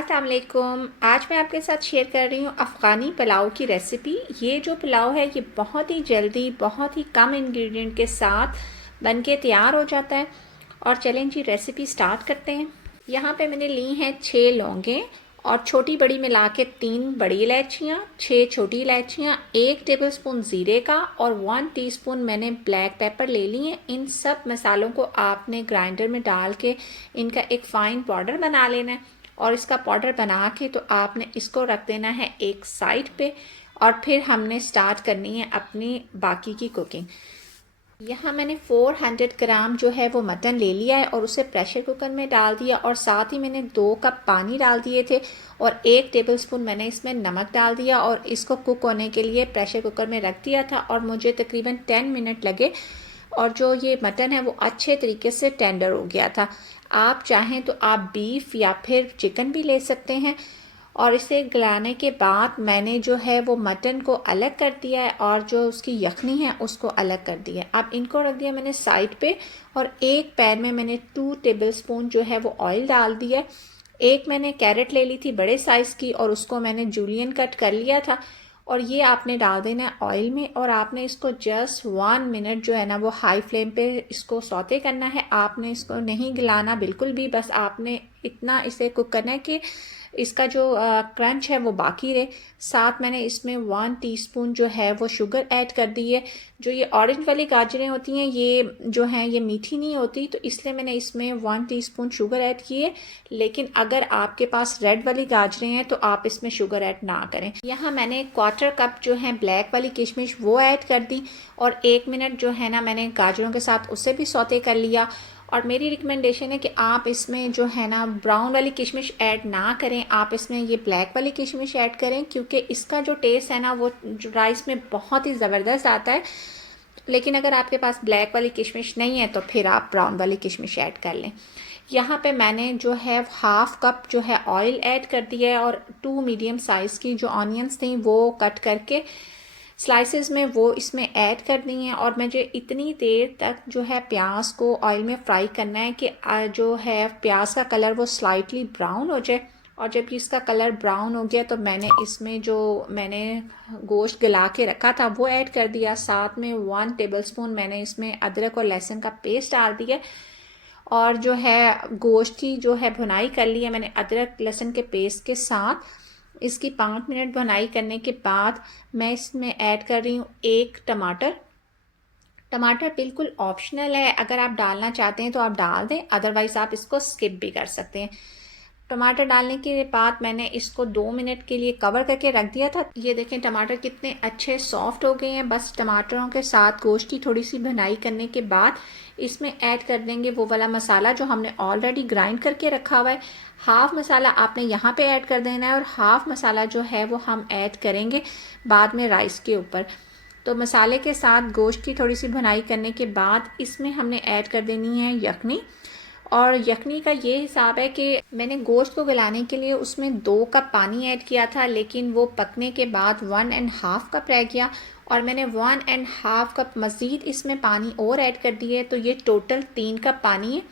अस्सलाम वालेकुम। आज मैं आपके साथ शेयर कर रही हूँ अफ़गानी पुलाव की रेसिपी। ये जो पुलाव है ये बहुत ही जल्दी बहुत ही कम इंग्रेडिएंट के साथ बनके तैयार हो जाता है। और चलें जी रेसिपी स्टार्ट करते हैं। यहाँ पे मैंने ली हैं 6 लौंगें और छोटी बड़ी मिला के 3 बड़ी इलायचियाँ, 6 छोटी इलायचियाँ, 1 टेबलस्पून ज़ीरे का और 1 टीस्पून मैंने ब्लैक पेपर ले ली हैं। इन सब मसालों को आपने ग्राइंडर में डाल के इनका एक फ़ाइन पाउडर बना लेना है। और इसका पाउडर बना के तो आपने इसको रख देना है एक साइड पे और फिर हमने स्टार्ट करनी है अपनी बाकी की कुकिंग। यहाँ मैंने 400 ग्राम जो है वो मटन ले लिया है और उसे प्रेशर कुकर में डाल दिया और साथ ही मैंने 2 कप पानी डाल दिए थे और 1 टेबलस्पून मैंने इसमें नमक डाल दिया और इसको कुक होने के लिए प्रेशर कुकर में रख दिया था और मुझे तकरीबन 10 मिनट लगे और जो ये मटन है वो अच्छे तरीके से टेंडर हो गया था। आप चाहें तो आप बीफ या फिर चिकन भी ले सकते हैं। और इसे गलाने के बाद मैंने जो है वो मटन को अलग कर दिया है और जो उसकी यखनी है उसको अलग कर दिया है। अब इनको रख दिया मैंने साइड पे और एक पैन में मैंने 2 टेबलस्पून जो है वो ऑयल डाल दिया। एक मैंने कैरेट ले ली थी बड़े साइज़ की और उसको मैंने जूलियन कट कर लिया था और ये आपने डाल देना है ऑयल में और आपने इसको जस्ट 1 मिनट जो है ना वो हाई फ्लेम पे इसको सौते करना है। आपने इसको नहीं गलाना बिल्कुल भी, बस आपने इतना इसे कुक करना है कि इसका जो क्रंच है वो बाकी रहे। साथ मैंने इसमें 1 टीस्पून जो है वो शुगर ऐड कर दी है। जो ये ऑरेंज वाली गाजरें होती हैं ये जो हैं ये मीठी नहीं होती, तो इसलिए मैंने इसमें 1 टीस्पून शुगर ऐड की है। लेकिन अगर आपके पास रेड वाली गाजरें हैं तो आप इसमें शुगर ऐड ना करें। यहाँ मैंने 1/4 कप जो है ब्लैक वाली किशमिश वो ऐड कर दी और 1 मिनट जो है ना मैंने गाजरों के साथ उसे भी सौते कर लिया। और मेरी रिकमेंडेशन है कि आप इसमें जो है ना ब्राउन वाली किशमिश ऐड ना करें, आप इसमें ये ब्लैक वाली किशमिश ऐड करें क्योंकि इसका जो टेस्ट है ना वो राइस में बहुत ही ज़बरदस्त आता है। लेकिन अगर आपके पास ब्लैक वाली किशमिश नहीं है तो फिर आप ब्राउन वाली किशमिश ऐड कर लें। यहाँ पे मैंने जो है 1/2 कप जो है ऑयल ऐड कर दिया है और 2 मीडियम साइज़ की जो ऑनियंस थी वो कट करके स्लाइसेस में वो इसमें ऐड कर दी हैं। और मुझे इतनी देर तक जो है प्याज को ऑयल में फ्राई करना है कि जो है प्याज का कलर वो स्लाइटली ब्राउन हो जाए। और जब इसका कलर ब्राउन हो गया तो मैंने इसमें जो मैंने गोश्त गला के रखा था वो ऐड कर दिया। साथ में 1 टेबलस्पून मैंने इसमें अदरक और लहसुन का पेस्ट डाल दिया और जो है गोश्त की जो है भुनाई कर ली है मैंने अदरक लहसुन के पेस्ट के साथ। इसकी 5 मिनट भुनाई करने के बाद मैं इसमें ऐड कर रही हूँ 1 टमाटर। टमाटर बिल्कुल ऑप्शनल है, अगर आप डालना चाहते हैं तो आप डाल दें, अदरवाइज़ आप इसको स्किप भी कर सकते हैं। टमाटर डालने के बाद मैंने इसको 2 मिनट के लिए कवर करके रख दिया था। ये देखें टमाटर कितने अच्छे सॉफ्ट हो गए हैं। बस टमाटरों के साथ गोश्त की थोड़ी सी भुनाई करने के बाद इसमें ऐड कर देंगे वो वाला मसाला जो हमने ऑलरेडी ग्राइंड करके रखा हुआ है। हाफ़ मसाला आपने यहाँ पे ऐड कर देना है और हाफ़ मसाला जो है वो हम ऐड करेंगे बाद में राइस के ऊपर। तो मसाले के साथ गोश्त की थोड़ी सी भुनाई करने के बाद इसमें हमने ऐड कर देनी है यखनी। और यखनी का ये हिसाब है कि मैंने गोश्त को गलाने के लिए उसमें 2 कप पानी ऐड किया था, लेकिन वो पकने के बाद 1.5 कप रह गया और मैंने 1.5 कप मज़ीद इसमें पानी और ऐड कर दिया है। तो ये टोटल 3 कप पानी है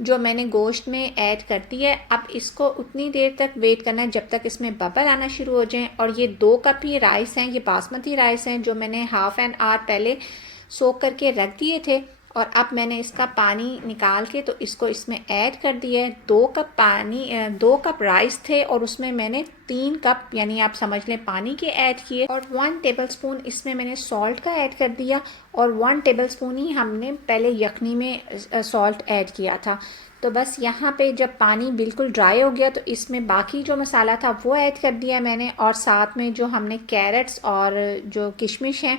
जो मैंने गोश्त में ऐड कर दी है। अब इसको उतनी देर तक वेट करना है जब तक इसमें बबल आना शुरू हो जाएं। और ये 2 कप ही राइस हैं, ये बासमती राइस हैं जो मैंने हाफ़ एन आवर पहले सोक करके रख दिए थे। और अब मैंने इसका पानी निकाल के तो इसको इसमें ऐड कर दिया है। 2 कप पानी 2 कप राइस थे और उसमें मैंने 3 कप यानी आप समझ लें पानी के ऐड किए और 1 टेबलस्पून इसमें मैंने सॉल्ट का ऐड कर दिया और 1 टेबलस्पून ही हमने पहले यखनी में सॉल्ट ऐड किया था। तो बस यहाँ पे जब पानी बिल्कुल ड्राई हो गया तो इसमें बाकी जो मसाला था वो ऐड कर दिया मैंने और साथ में जो हमने कैरेट्स और जो किशमिश हैं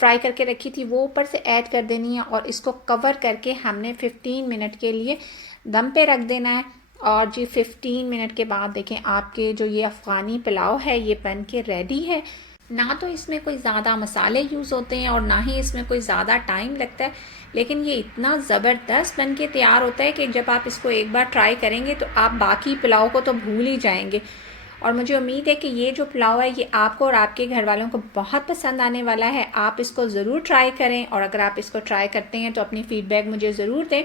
फ्राई करके रखी थी वो ऊपर से ऐड कर देनी है और इसको कवर करके हमने 15 मिनट के लिए दम पे रख देना है। और जी 15 मिनट के बाद देखें आपके जो ये अफ़गानी पुलाव है ये बन के रेडी है। ना तो इसमें कोई ज़्यादा मसाले यूज़ होते हैं और ना ही इसमें कोई ज़्यादा टाइम लगता है, लेकिन ये इतना ज़बरदस्त बन के तैयार होता है कि जब आप इसको एक बार ट्राई करेंगे तो आप बाकी पुलाव को तो भूल ही जाएंगे। और मुझे उम्मीद है कि ये जो पुलाव है ये आपको और आपके घर वालों को बहुत पसंद आने वाला है। आप इसको ज़रूर ट्राई करें और अगर आप इसको ट्राई करते हैं तो अपनी फ़ीडबैक मुझे ज़रूर दें।